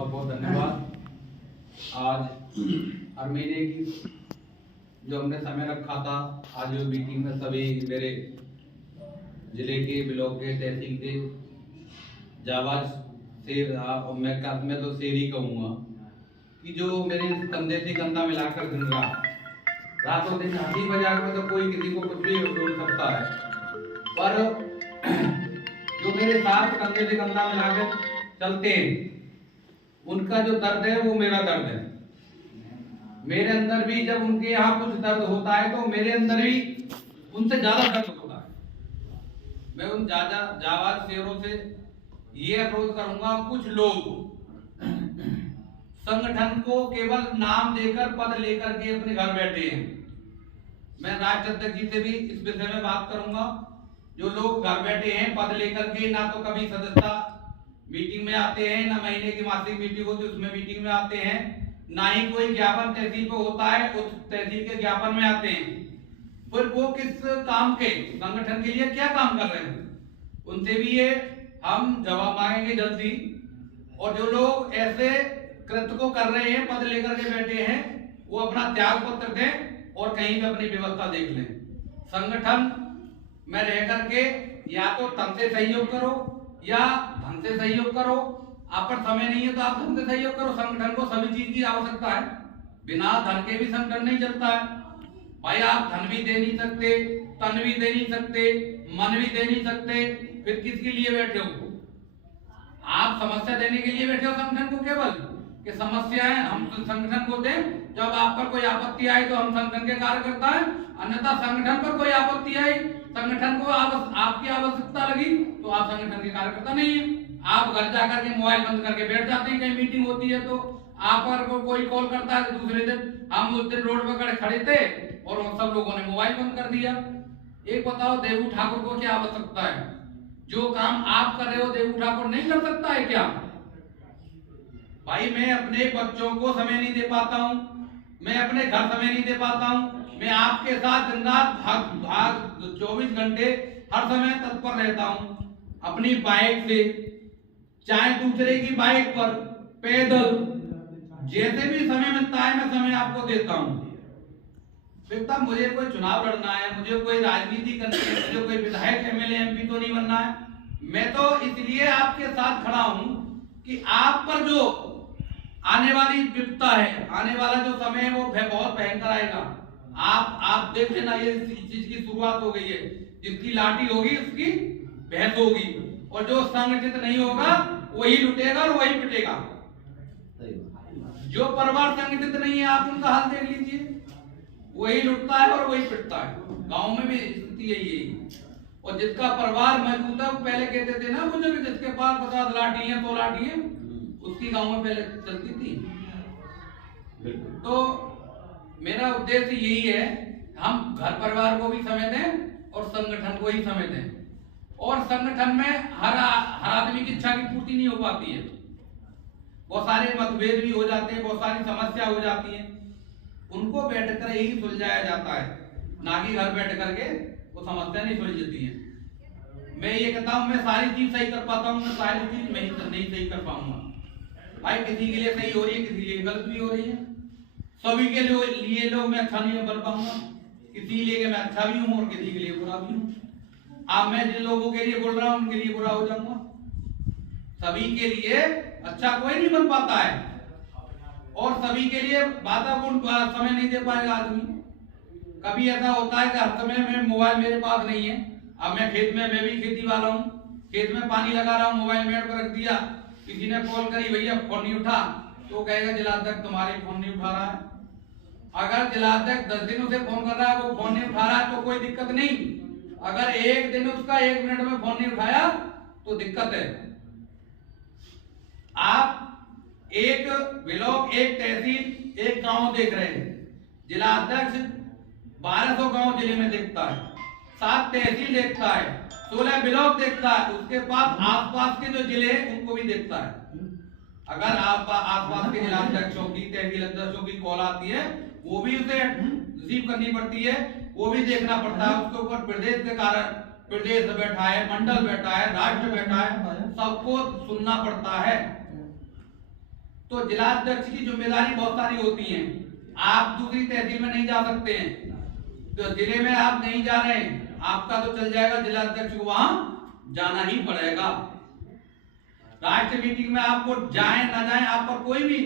बहुत बहुत धन्यवाद। आज हर महीने की जो हमने समय रखा था, आज जो मीटिंग में सभी मेरे जिले के, ब्लॉक के, तहसील के जाबाज शेर, और मैं तो शेर ही कहूँगा कि जो मेरे कंधे से कंधा मिलाकर दिन रातों दिन हंसी मजाक में तो कोई किसी को कुछ भी बोल सकता है, पर जो मेरे साथ कंधे से कंधा मिलाकर चलते हैं उनका जो दर्द है वो मेरा दर्द है। मेरे अंदर भी जब उनके यहाँ कुछ दर्द होता है तो मेरे अंदर भी उनसे ज्यादा दर्द होता है। मैं उन जाबाज शेरों से ये अप्रोच करूंगा, कुछ लोग संगठन को केवल नाम देकर, पद लेकर के अपने घर बैठे हैं। मैं राष्ट्रीय अध्यक्ष जी से भी इस विषय में बात करूंगा। जो लोग घर बैठे हैं पद लेकर के, ना तो कभी सदस्यता मीटिंग में आते हैं, ना महीने की मासिक मीटिंग होती है उसमें मीटिंग में आते हैं, ना ही कोई ज्ञापन तहसील पे होता है उस तहसील के ज्ञापन में आते हैं। फिर वो किस काम के, संगठन के लिए क्या काम कर रहे हैं, उनसे भी ये हम जवाब मांगेंगे जल्दी। और जो लोग ऐसे कृत्य को कर रहे हैं, पद लेकर के बैठे हैं, वो अपना त्याग पत्र दें और कहीं भी अपनी व्यवस्था देख लें। संगठन में रह करके या तो तन से सहयोग करो या धन से सहयोग करो। आप पर समय नहीं है तो आप धन से सहयोग करो। संगठन को सभी चीज की आवश्यकता है, बिना धन के भी संगठन नहीं चलता है। भाई आप धन भी दे नहीं सकते, तन भी दे नहीं सकते, मन भी दे नहीं सकते, फिर किसके लिए बैठे हो? आप समस्या देने के लिए बैठे हो संगठन को, केवल कि समस्याएं हम संगठन को दें। जब आप पर कोई आपत्ति आई तो हम संगठन के कार्यकर्ता हैं, अन्यथा संगठन पर कोई आपत्ति आई, संगठन को आपकी आवश्यकता लगी तो आप संगठन के कार्यकर्ता नहीं है। आप घर जाकर के मोबाइल बंद करके बैठ जाते हैं। कहीं मीटिंग होती है तो आप पर कोई कॉल करता है, दूसरे दिन हम उस दिन रोड पर खड़े थे और सब लोगों ने मोबाइल बंद कर दिया। एक बताओ, देवू ठाकुर को क्या आवश्यकता है? जो काम आप कर रहे हो देवू ठाकुर नहीं कर सकता है क्या? भाई मैं अपने बच्चों को समय नहीं दे पाता हूँ, मैं अपने घर समय नहीं दे पाता हूँ, मैं आपके साथ दिन रात 24 घंटे हर समय तत्पर रहता हूँ। अपनी बाइक से, चाहे दूसरे की बाइक पर, पैदल, जैसे भी समय मिलता है मैं समय आपको देता हूँ। बेटा मुझे कोई चुनाव लड़ना है, मुझे कोई राजनीति करनी है, मुझे कोई विधायक, एमएलए, एमपी तो नहीं बनना है। मैं तो इसलिए आपके साथ खड़ा हूँ कि आप पर जो आने वाली विपदा है, आने वाला जो समय है वो बहुत भयंकर आएगा। आप देख लेना, ये चीज की शुरुआत हो गई है। जिसकी लाठी होगी उसकी भैंस होगी, और जो संगठित नहीं होगा वही लुटेगा और वही पिटेगा। जो परिवार संगठित नहीं है आप उनका हाल देख लीजिए, वही लुटता है और वही पिटता है। गांव में भी स्थिति यही। और जिसका परिवार मजबूत है, पहले कहते थे ना मुझे, जिसके पास 50 लाठी है, 100 लाठी है, उसकी गांव में पहले चलती थी। तो मेरा उद्देश्य यही है, हम घर परिवार को भी समय दें और संगठन को ही समय दें। और संगठन में हर आदमी की इच्छा की पूर्ति नहीं हो पाती है, बहुत सारे मतभेद भी हो जाते हैं, बहुत सारी समस्या हो जाती है, उनको बैठकर ही सुलझाया जाता है, ना कि घर बैठ करके वो समस्या नहीं सुलझती है। मैं ये कहता हूँ मैं सारी चीज सही कर पाता हूँ, मैं सारी चीज नहीं सही कर पाऊंगा। भाई किसी के लिए सही हो रही है, किसी के लिए गलत भी हो रही है। सभी के लिए लोग मैं अच्छा नहीं बन पाऊंगा, किसी के लिए मैं अच्छा भी हूँ और किसी के लिए बुरा भी हूँ। अब मैं जिन लोगों के लिए बोल रहा हूँ उनके लिए बुरा हो जाऊंगा। सभी के लिए अच्छा कोई नहीं बन पाता है, और सभी के लिए वातावरण समय नहीं दे पाएगा आदमी। कभी ऐसा होता है कि हर समय में मोबाइल मेरे पास नहीं है। अब मैं खेत में, मैं भी खेती वाला हूँ, खेत में पानी लगा रहा हूँ, मोबाइल मेड़ पर रख दिया, किसी ने कॉल करी, भैया फोन नहीं उठा, तो कहेगा जिलाध्यक्ष तुम्हारे फोन नहीं उठा रहा है। अगर जिलाध्यक्ष 10 दिनों से फोन कर रहा है, वो फोन नहीं उठा रहा है तो कोई दिक्कत नहीं। अगर एक दिन उसका 1 मिनट में फोन नहीं उठाया तो दिक्कत है। आप एक ब्लॉक, एक तहसील, एक गांव देख रहे हैं। जिला अध्यक्ष 1200 गांव जिले में देखता है, 7 तहसील देखता है, 16 ब्लॉक देखता है, उसके पास आसपास के जो जिले हैं उनको भी देखता है। अगर आप आसपास के जिला अध्यक्षों की, तहसील अध्यक्षों की कॉल आती है, वो भी उसे रिसीव करनी पड़ती है, वो भी देखना पड़ता है। उसके ऊपर प्रदेश के कारण, प्रदेश बैठा है, मंडल बैठा है, राष्ट्र बैठा है, सबको सुनना पड़ता है। तो जिला अध्यक्ष की जिम्मेदारी बहुत सारी होती है। आप दूसरी तहसील में नहीं जा सकते हैं, तो जिले में आप नहीं जा रहे हैं, आपका तो चल जाएगा, जिला अध्यक्ष को वहां जाना ही पड़ेगा। राष्ट्रीय मीटिंग में आपको जाए ना जाए, आप पर कोई भी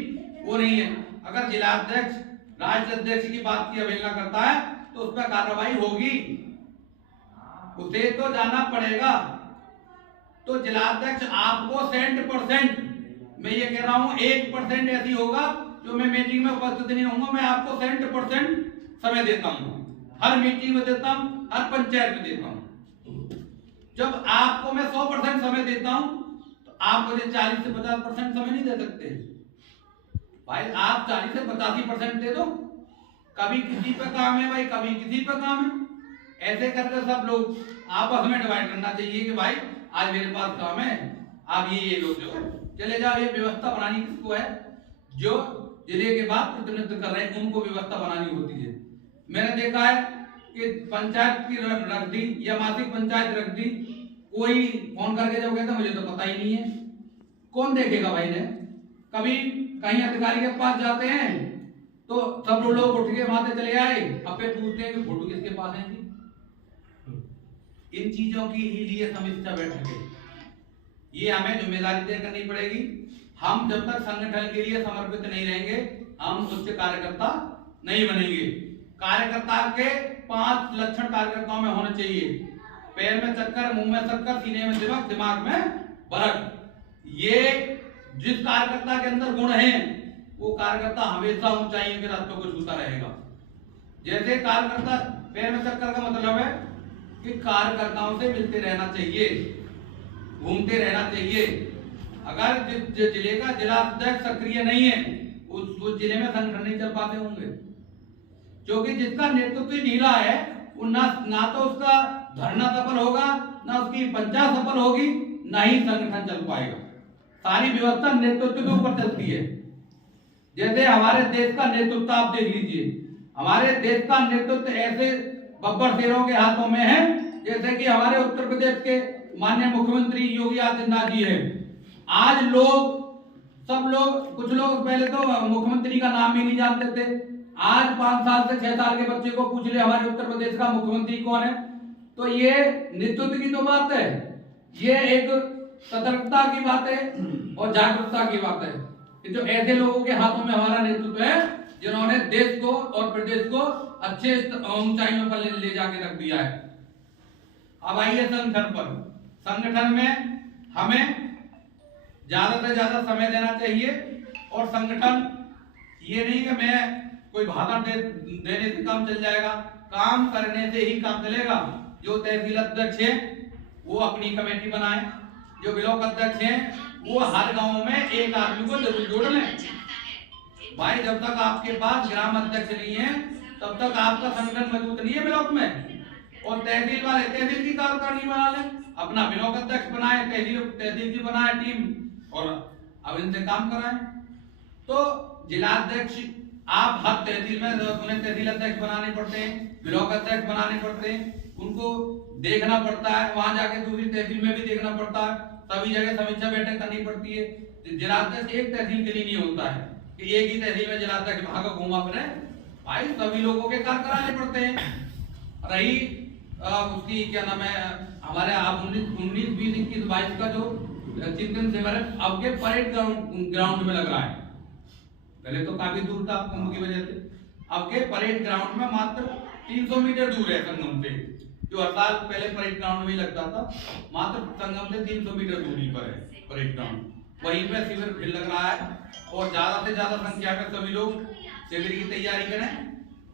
वो नहीं है। अगर जिला अध्यक्ष राष्ट्रीय अध्यक्ष की बात की अवहेलना करता है तो उस पर कार्रवाई होगी, उसे तो जाना पड़ेगा। तो जिला अध्यक्ष आपको 100%, मैं ये कह रहा हूं 1% ऐसी होगा जो मैं मीटिंग में उपस्थित नहीं होऊंगा, मैं आपको 100% समय देता हूं, हर मीटिंग में देता हूं, हर पंचायत में देता हूं। जब आपको मैं 100% समय देता हूं तो आप मुझे 40 से 50% समय नहीं दे सकते भाई। आप 40 से 85% दे दो, कभी किसी पे काम है भाई, कभी किसी पे काम है, ऐसे करके सब लोग आपस में डिवाइड करना चाहिए कि भाई आज मेरे पास काम है, आप ये लोग जो चले जाओ। ये व्यवस्था बनानी किसको है? जो जिले के बाद प्रतिनिधित्व कर रहे हैं उनको व्यवस्था बनानी होती है। मैंने देखा है कि पंचायत की रख दी या मासिक पंचायत रख दी, कोई फोन करके जब कहता मुझे तो पता ही नहीं है, कौन देखेगा भाई ने? कभी कहीं अधिकारी के पास जाते हैं तो सब लोग उठ के वहां से चले आए, अब फिर पूछते हैं कि फोटो किसके पास है जी। इन चीजों की ही लिए समीक्षा बैठक है, ये हमें जिम्मेदारी तय करनी पड़ेगी। हम जब तक संगठन के लिए समर्पित नहीं रहेंगे, हम उससे कार्यकर्ता नहीं बनेंगे। कार्यकर्ता के 5 लक्षण कार्यकर्ताओं में होने चाहिए: पैर में चक्कर, मुंह में शक्कर, सीने में दिमाग, दिमाग में बरक। ये जिस कार्यकर्ता के अंदर गुण है वो कार्यकर्ता हमेशा ऊंचाइयों के रास्तों को छूता रहेगा। जैसे कार्यकर्ता पैर में चक्कर का मतलब है कि कार्यकर्ताओं से मिलते रहना चाहिए, घूमते रहना चाहिए। अगर जिस जिले का जिला अध्यक्ष सक्रिय नहीं है उस जिले में संगठन नहीं चल पाते होंगे, क्योंकि जिसका नेतृत्व ढीला है वो ना तो उसका धरना सफल होगा, ना उसकी पंचायत सफल होगी, ना ही संगठन चल पाएगा। सारी व्यवस्था नेतृत्व के ऊपर चलती है। जैसे हमारे देश का नेतृत्व आप देख लीजिए, हमारे देश का नेतृत्व ऐसे बब्बर शेरों के हाथों में है जैसे कि हमारे उत्तर प्रदेश के माननीय मुख्यमंत्री योगी आदित्यनाथ जी है। आज सब लोग कुछ लोग पहले तो मुख्यमंत्री का नाम ही नहीं जानते थे, आज 5 साल से 6 साल के बच्चे को पूछ ले हमारे उत्तर प्रदेश का मुख्यमंत्री कौन है। तो ये नेतृत्व की तो बात है, ये एक सतर्कता की बात है और जागरूकता की बात है कि जो ऐसे लोगों के हाथों में हमारा नेतृत्व है जिन्होंने देश को और प्रदेश को अच्छे ऊंचाइयों पर ले जाके रख दिया है। अब आइए संगठन पर। संगठन में हमें ज्यादा से ज्यादा समय देना चाहिए और संगठन ये नहीं कि मैं कोई भाषण देने से काम चल जाएगा, काम करने से ही काम चलेगा। जो तहसील अध्यक्ष है वो अपनी कमेटी बनाए, जो ब्लॉक अध्यक्ष हैं वो हर गांव में एक आदमी को जरूर जोड़ लें। भाई जब तक आपके पास ग्राम अध्यक्ष नहीं है तब तक आपका संगठन मजबूत नहीं है ब्लॉक में। और तहसील वाले तहसील की कार्यकारिणी बना लें, अपना ब्लॉक अध्यक्ष बनाए, तहसील की बनाए टीम और अब इनसे काम कराएं। तो जिला अध्यक्ष आप हर तहसील में उन्हें तहसील अध्यक्ष बनाने पड़ते हैं, ब्लॉक अध्यक्ष बनाने पड़ते हैं, उनको देखना पड़ता है, वहां जाके दूसरी तहसील में भी देखना पड़ता है, सभी जगह समीक्षा बैठक करनी पड़ती है। जिला अध्यक्ष एक तहसील के लिए नहीं होता है कि एक ही तहसील में जिला अध्यक्ष भागा घूमा फिरे, भाई सभी लोगों के कार्य कराने पड़ते हैं। रही उसकी क्या नाम है, हमारे आप 19, 20, 21, 22 का जो चिंतन शिविर अब के परेड ग्राउंड में लग रहा है। पहले तो काफी दूर था कुंभ की वजह से, अब के परेड ग्राउंड में मात्र 300 मीटर दूर है संगम से। जो हर साल पहले परेड ग्राउंड में लगता था, मात्र संगम से 300 मीटर दूरी पर है परेड ग्राउंड, वहीं पे शिविर फिर लग रहा है। और ज्यादा से ज्यादा संख्या में सभी लोग शिविर की तैयारी करें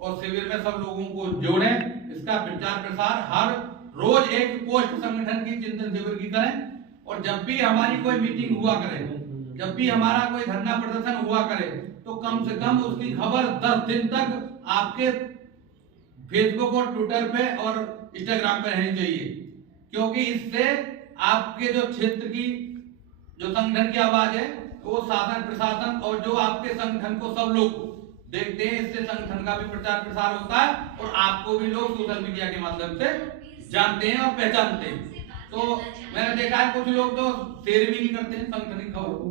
और शिविर में सब लोगों को जोड़ें। इसका प्रचार प्रसार हर रोज एक पोस्ट संगठन की चिंतन शिविर की करें। और जब भी हमारी कोई मीटिंग हुआ करे, जब भी हमारा कोई धरना प्रदर्शन हुआ करे, तो कम से कम उसकी खबर 10 दिन तक आपके फेसबुक और ट्विटर पे और इंस्टाग्राम पे रहनी चाहिए, क्योंकि इससे आपके जो क्षेत्र की जो संगठन की आवाज है वो शासन प्रशासन और जो आपके संगठन को सब लोग देखते हैं, इससे संगठन का भी प्रचार प्रसार होता है और आपको भी लोग सोशल मीडिया के माध्यम से जानते हैं और पहचानते हैं। तो मैंने देखा है कुछ लोग तो शेयर भी नहीं करते हैं संगठन की खबर को,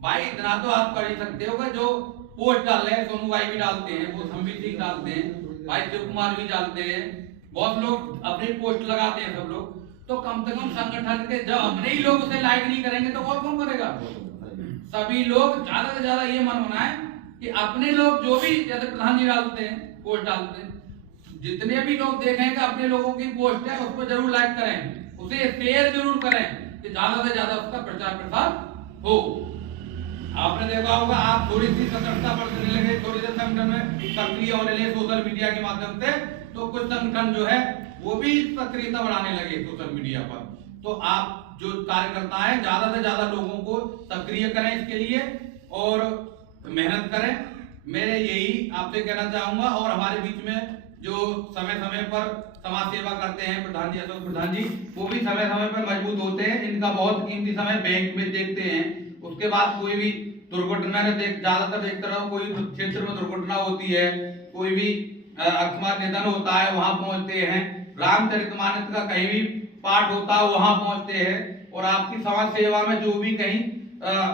भाई इतना तो आप कर ही सकते हो कि जो पोस्ट डाल रहे हैं, सोनू भाई भी डालते हैं, वो संबित सिंह डालते हैं, भाई शिव कुमार भी डालते हैं, बहुत लोग अपनी पोस्ट लगाते हैं सब लोग। तो कम से कम संगठन के जब अपने ही लोग उसे लाइक नहीं करेंगे तो और कौन करेगा? सभी लोग ज्यादा से ज्यादा ये मन बनाए कि अपने लोग जो भी, जैसे प्रधान जी डालते हैं, पोस्ट डालते हैं, जितने भी लोग देखेंगे अपने लोगों की पोस्ट है उसको जरूर लाइक करें, उसे शेयर जरूर करें कि ज्यादा से ज्यादा उसका प्रचार प्रसार हो। आपने देखा होगा, आप थोड़ी सी सतर्कता बरतने लगे, थोड़ी देर संगठन में सक्रिय होने लगे सोशल मीडिया के माध्यम से, तो कुछ संगठन जो है वो भी सक्रियता बढ़ाने लगे सोशल मीडिया पर। तो आप जो कार्यकर्ता हैं ज्यादा से ज्यादा लोगों को सक्रिय करें इसके लिए और मेहनत करें। मैं यही आपसे कहना चाहूंगा। और हमारे बीच में जो समय समय पर समाज सेवा करते हैं प्रधान जी, अशोक प्रधान जी, वो भी समय समय पर मजबूत होते हैं। इनका बहुत कीमती समय बैंक में देखते हैं। उसके बाद कोई भी दुर्घटना में ज्यादातर देखता रहा हूँ, कोई क्षेत्र में दुर्घटना होती है, कोई भी अकस्मात निधन होता है, वहां पहुंचते हैं। रामचरितमानस का कहीं भी पाठ होता है वहां पहुंचते हैं। और आपकी समाज सेवा में जो भी कहीं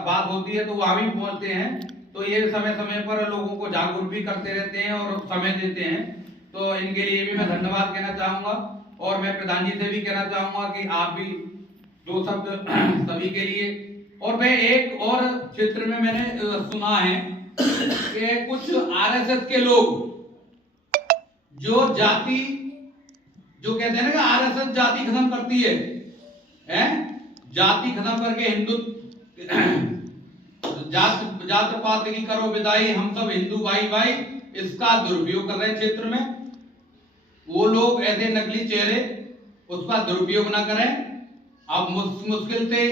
बात होती है तो वहां भी पहुंचते हैं। तो ये समय समय पर लोगों को जागरूक भी करते रहते हैं और समय देते हैं। तो इनके लिए भी मैं धन्यवाद कहना चाहूंगा। और मैं प्रधान जी से भी कहना चाहूंगा कि आप भी दो शब्द सभी के लिए। और मैं एक और क्षेत्र में मैंने सुना है कि कुछ आरएसएस के लोग जो जाति, जो कहते हैं ना कि आरएसएस जाति खत्म करती है, जाति खत्म करके हिंदू जात पात की करो विदाई, हम सब हिंदू भाई भाई, इसका दुरुपयोग कर रहे हैं क्षेत्र में। वो लोग ऐसे नकली चेहरे उसका दुरुपयोग ना करें। अब मुश्किल से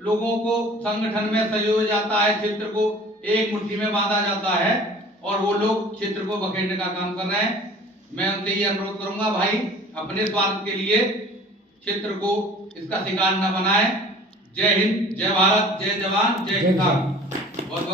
लोगों को संगठन में संयोजा जाता है, क्षेत्र को एक मुट्ठी में बांधा जाता है और वो लोग क्षेत्र को बखेड़ने का काम कर रहे हैं। मैं उनसे ये अनुरोध करूंगा, भाई अपने स्वार्थ के लिए क्षेत्र को इसका शिकार न बनाए। जय हिंद, जय भारत, जय जवान, जय किसान। बहुत बहुत